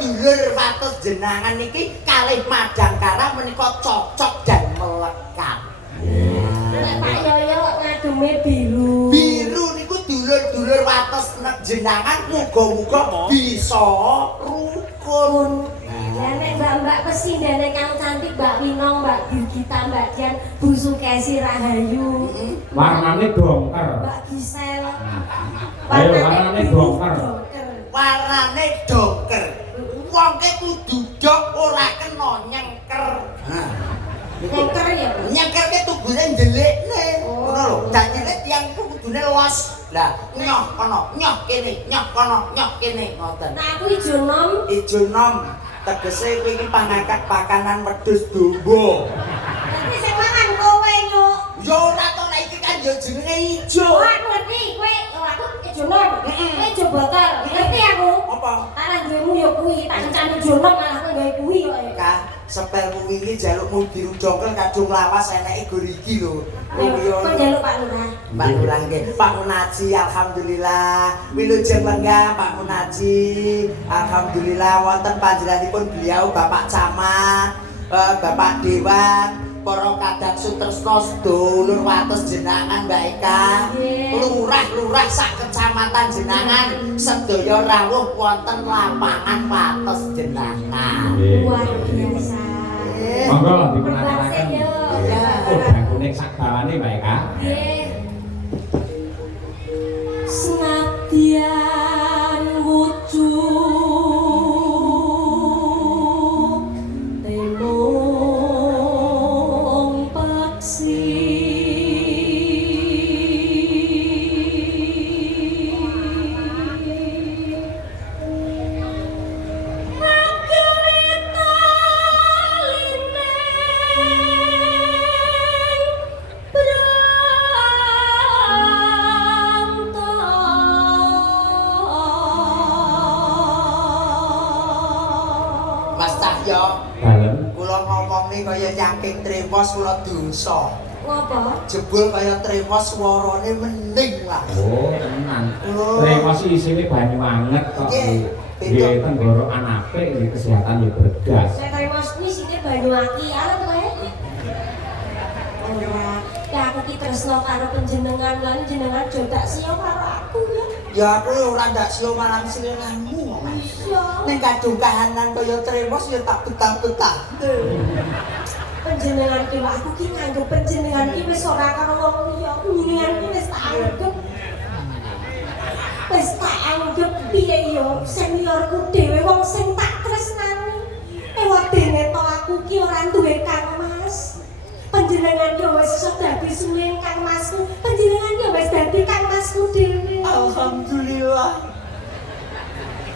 dulur wates jenengan niki kalih Madangkara menika cocok dan melekat. Nek Pak Yoyo ngadume biru. Biru niku dulur-dulur wates jenengan muga-muga bisa rukun. Lah nek mbak-mbak pesindene kang cantik Mbak Winong, Mbak Gita, Mbak Dian, Bu Sukesi Rahayu. Warnane dongker. Mbak Gisel. Ayo warnane dongker. Warnane dongker. Wong ke kudu dok ora kena nyengker. Nyengker ya. Nyengkerke tugune ndelikne. Ngono lho. Dadine tiyang kudune los. Lah nyoh kono, nyoh kene, nyoh kono, nyoh kene ngoten. Nah aku ijo nom. Ijo nom tegese kowe iki pangangkat pakanan wedhus domba. Nanti sing mangan kowe nyuk. Yo ora to lek iki kan yo jenenge ijo. Oh, aku ngerti kowe aku ijo nom. Kowe ijo botol. Ngerti aku. Apa? Tangan duwemu yo kuwi, tak kencane ijo nom malah kok gawe kuwi kok. Kak, sepel kuwi iki jalukmu biru dongkel kadung lawas eneke gur iki lho. Kok njaluk Pak Lurah? Pak Lurah nggih, Pak Munaji alhamdulillah. Wilujeng lenggah Pak Munaji. Alhamdulillah wonten panjenenganipun beliau Bapak Camat, Bapak Dewan, para kadang sutresna sedulur wates jenengan Mbak Eka. Lurah-lurah sak kecamatan jenengan sedaya rawuh wonten lapangan wates jenengan. Luar biasa. Monggo dipunaturaken. Ya. Bangkune sak dawane Mbak Eka. Nggih. Senadyan wujud temung paksi Mas Cahyo, Dalem. kula ngomong nih kaya nyangking tremos kula dosa. Ngopo? Jebul kaya tremos suarane mending lah. Oh, tenan. Oh. Tremos isine banyu anget kok. Nggih, Nggih, tenggorokan apik, nggih kesehatan yo bergas. Saya terima kuwi sine banyu aki arep kowe. Ora. Ya aku ki tresno karo panjenengan lan jenengan jo tak siyo karo aku ya. Ya aku ora ndak sio marang seliramu. Iya. Ning kadung kahanan kaya tremos ya tak betah-betah. Panjenengan ki aku ki nganggep panjenengan ki wis ora karo wong liya. Nyingan ki wis tak anggap. Wis tak anggap piye yo seniorku dhewe wong sing tak tresnani. Ewadene to aku ki ora duwe kangmas. Panjenengan yo wis iso dadi suwing kangmasku. Panjenengan yo wis dadi kangmasku dhewe. Alhamdulillah.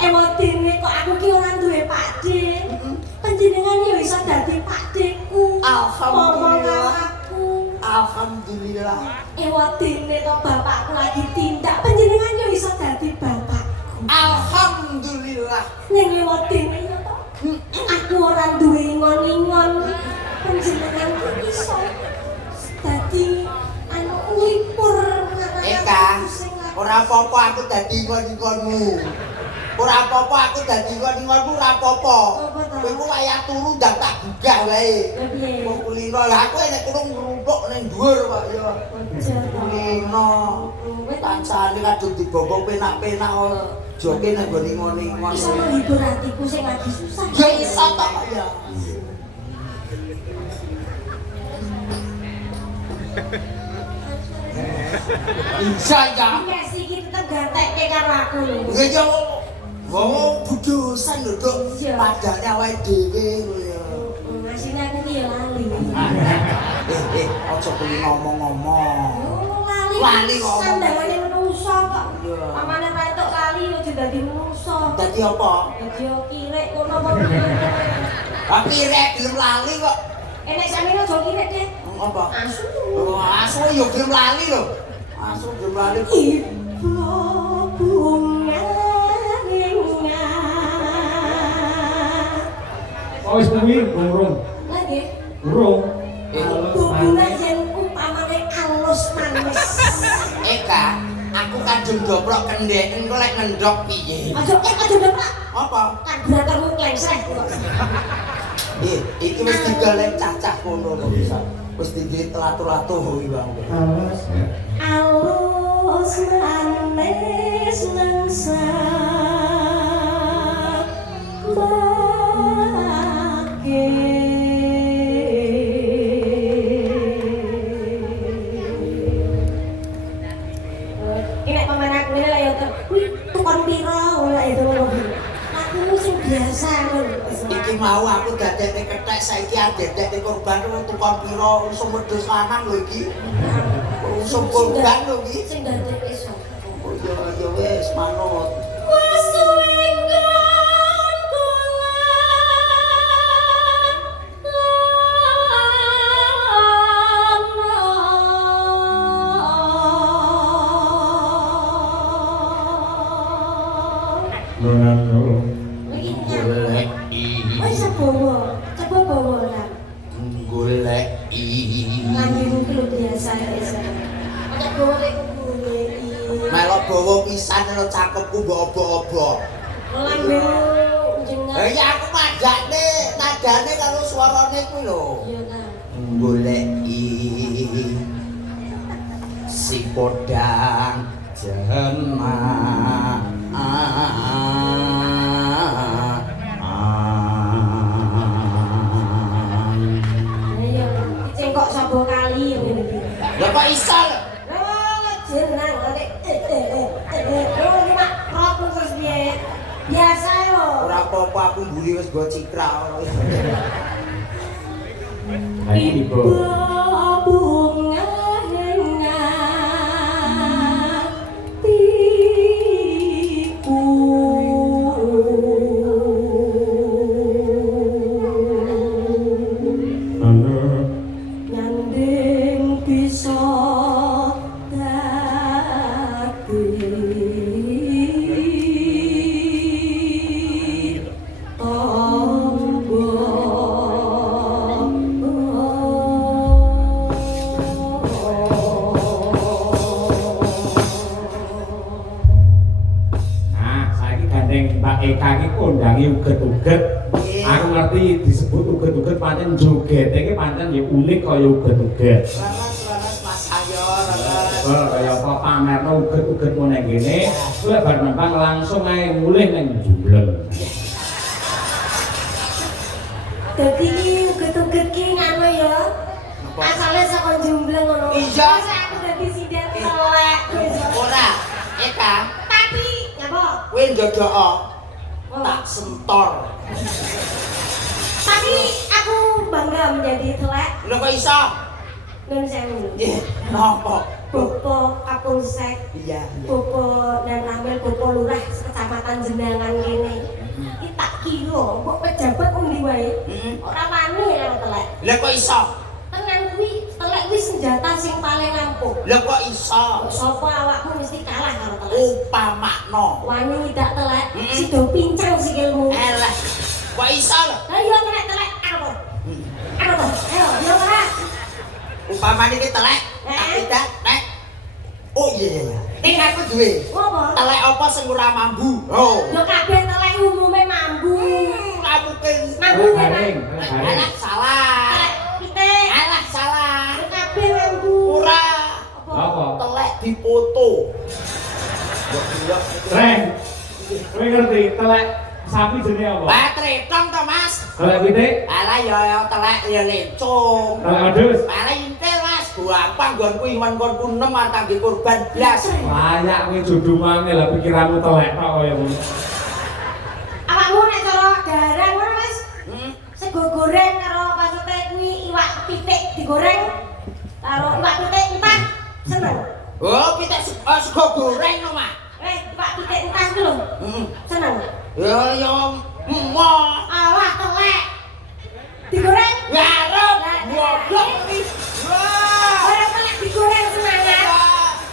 Ewadene kok aku ki ora duwe pakde. Panjenengan yo iso dadi pakdeku. Alhamdulillah. Aku. Alhamdulillah. Ewadene to bapakku lagi tindak. Panjenengan yo iso dadi bapakku. Alhamdulillah. Ning ewadene yo to. Aku ora duwe ingon-ingon. Panjenengan ki iso dadi anu lipur Eka, ora apa-apa aku dadi ingon-ingonmu. Ora apa-apa aku dadi ingon-ingonmu ora apa-apa. Kowe ku wayah turu ndak tak gugah wae. Wong kulino lah aku nek kurung ngrumpuk ning dhuwur kok ya. Kulino. Tansane kadung dibobok penak-penak joke nang nggon ingon-ingon. Iso menghibur hatiku sing lagi susah. Ya iso to kok ya. Bisa ya. Iya sih iki tetep gantekke karo aku lho. Ya ya. Wong budosan lho, Dok. Iya. Padane awake dhewe lho ya. Asine aku ki ya lali. Aja kuwi ngomong-ngomong. Lali kok. Sandalane menungso kok. Iya. Pamane ra entuk lali aja dadi menungso. Dadi apa? Dadi kirek kono apa. Tapi rek gelem lali kok. Enek sampeyan aja kirek deh. Apa? Asu. Oh, asu yo gelem lali lho. Asu gelem lali. Ibu bunga ringa. Oh, wis kuwi urung. Lagi. Urung. Bunga yen upamane alus manis. Eka, aku kadung doprok kendhek engko lek ngendhok piye? Aja ndeplak. Apa? Karburatormu klengsreh kok. Iki wis digolek cacah kono kok bisa. Wis di telatur-latur iki Bang. Halus ya. Alus manis lengsa bagi ini paman aku ini lah ya tukang piro lah itu aku sing biasa Iki mau aku dadekne kethek saiki adek-adek korban tukang piro usum wedhus lanang lho iki. Usum korban lho iki. sing dadekne sapa Oh ya wis manut. Melok bawa pisan lho cakepku mbok obok-obok. Ya aku mandakne, nadane karo suarane kuwi lho. Goleki si podang jemaah. Ayo, cengkok sabo kali ngene iki. Lah kok iso lho? Jeneng terus piye? Biasa lho. Ora apa-apa aku mburi wis go cikra. Iki Ibu. Bunga hatiku. Nyanding bisa Eka iki kondangi uget-uget. Aku ngerti disebut uget-uget pancen joget iki pancen ya unik kaya uget-uget. Leres Mas Ayo, leres. Kaya apa pamerno uget-uget mu ning kene, kowe bar nembang langsung ae mulih ning Juleng. Dadi uget-uget ki ngono ya. Asale saka Jumbleng ngono. Iya. Aku dadi sinden telek. Ora, Eka, Tapi nyapa? kowe ndodok tak sentor. Tapi aku bangga menjadi telek. Lho kok iso? Nun sewu. Nggih, napa? Bopo Kapolsek, Iya. Bopo dan Ramil, Bopo Lurah Kecamatan Jendangan kene. Iki tak kira kok pejabat endi wae. Ora wani karo telek. Lah kok iso? Tenan kuwi telek kuwi senjata sing paling ampuh. Lah kok iso? Sapa awakmu mesti kalah karo telek. Upamakno. Wani ngidak telek, sido pincang sikilmu. Elah. Kok iso lho? Lah iya kena telek apa? Apa? Ayo, yo ora. Upamane iki telek, tak tidak, nek. Oh iya. Ning aku duwe. Apa? Telek apa sing ora mambu? Oh. Yo kabeh telek umume mambu. Ora mungkin. Mambu ya, Pak. Alah salah. Telek pitik. Alah salah. Yo kabeh mambu. Ora. Apa? Telek dipoto. Reng. Kowe ngerti telek sapi jenenge apa? Wah, tretong to, Mas. Telek pitik, Alah ya telek ya lencung. telek wedhus. Alah intel, Mas. Gampang nggonku iman nggonku 6 antangge korban blas. Layak kowe jodoh maneh lah pikiranmu telek tok kaya ngono. Awakmu nek cara garang ngono, Mas. Sego goreng karo maksudnya kuwi iwak pitik digoreng karo iwak pitik entah seneng. Oh, kita sego goreng no, Mak. Iwak pitik entah ku lho. Seneng. Ya mo. Alah telek. Digoreng. Garep. Goblok iki. Wah. Ora telek digoreng semangat.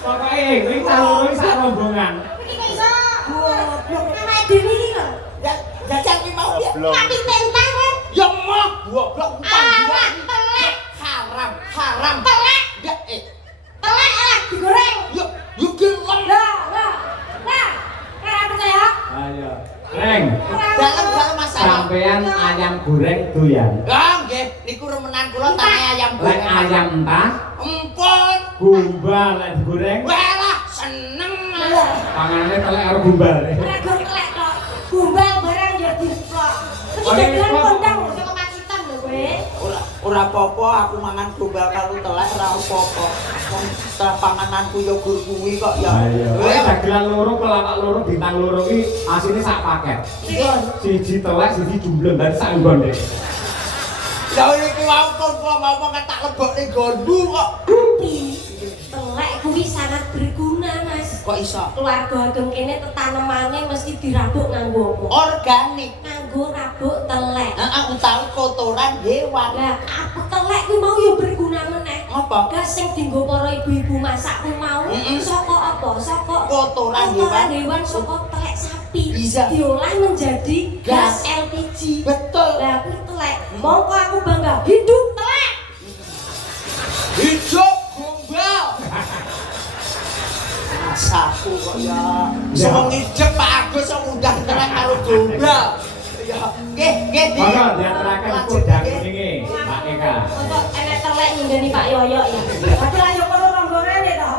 Pokoke kowe calon sak rombongan. Iki kok iso. Goblok. Awake dhewe iki lho. Jajal ki mau ya. Iwak pitik entah kan. Ya mo. Goblok Alah telek. Haram. Telek. Ya Telek alah digoreng. Yuk gelem. Lah. Ora percaya? Ayo. Reng. Ora sampean ayam goreng doyan. Ah nggih, niku remenan kula tane ayam Lek goreng. ayam entah, Empun. gumbal lek digoreng. Walah, seneng. Panganane telek karo gumbal. Ora go kelek tok. Gumbal barang ya diplok. Terus Oh, dagelan iya, kondang saka Pacitan lho kowe. Ora apa-apa aku mangan gombal karo telek ora apa-apa. Wong pangananku ya gur kuwi kok ya. Ayo, dagelan loro pelawak loro bintang loro iki asine sak paket. Siji telek, siji jumbleng dan sak nggon deh. Ya iki wae kok ngomong tak lebokne gondu kok. Tapi telek kuwi sangat berguna, Mas. Kok iso? Keluarga ageng kene tetanemane mesti dirabuk nganggo apa? Organik. Nganggo rabuk telek. Heeh, utawi kotoran hewan. Lah, aku telek kuwi mau ya berguna meneh. Apa? Gas sing dienggo para ibu-ibu masak ku mau Mm-mm. saka apa? Saka Kotoran hewan. saka telek sapi. Bisa. Diolah menjadi gas Gas. LPG. Betul. Lah kuwi telek. Mongko aku bangga hidup telek. Hidup gombal. Masaku kok ya. Semong ijek Pak Agus sing undang telek karo gombal. Ya, nggih. Monggo diaturaken kodang kuninge, Pak Eka. Untuk enek telek nyenggani Pak Yoyo ya. Tapi lah yo perlu ronggorane to.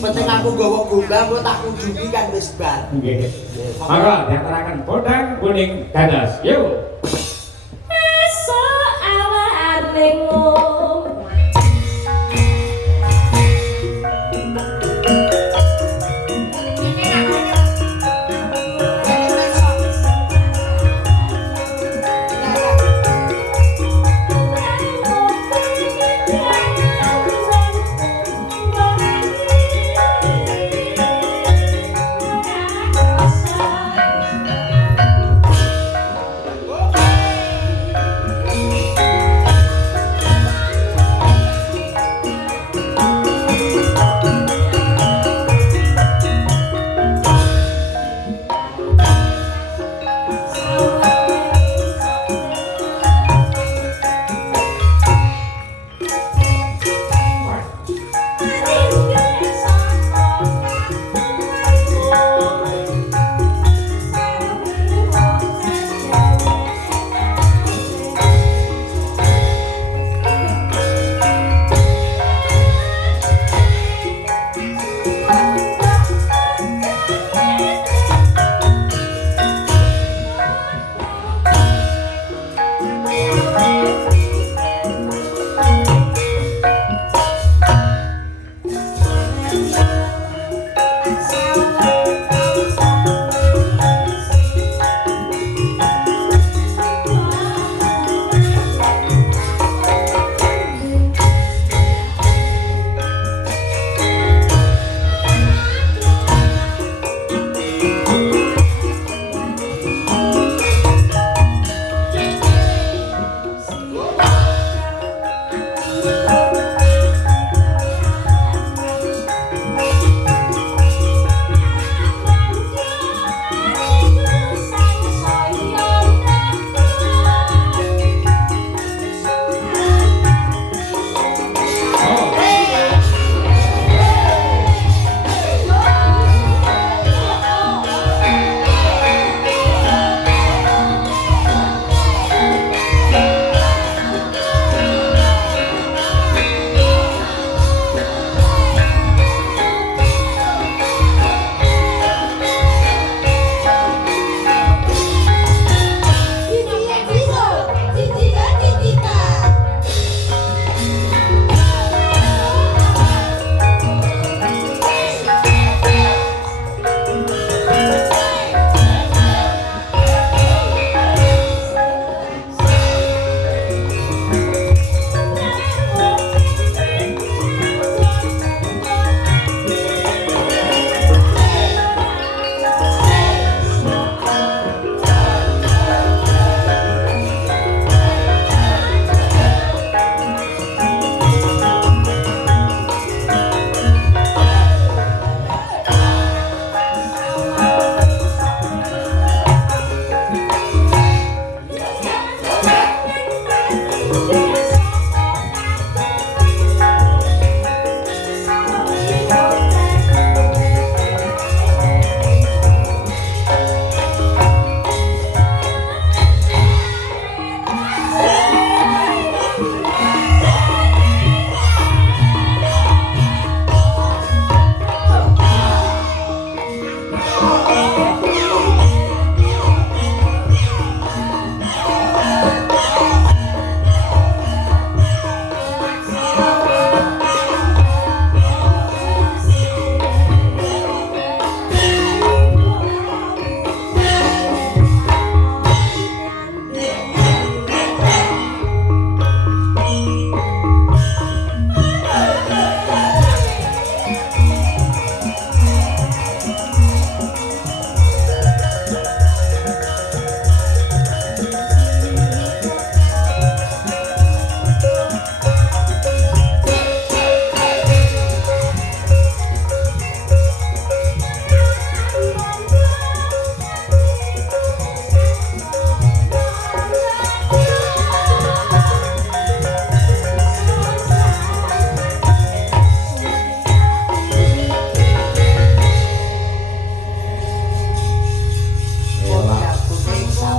Penting aku gawa gombal kok tak kunjungi kan wis bar. Nggih. Monggo diaturaken kodang kuning ganas. Yuk. Esok awane ngom.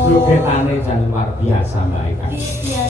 Jogetane jan luar biasa Mbak Eka. Iya.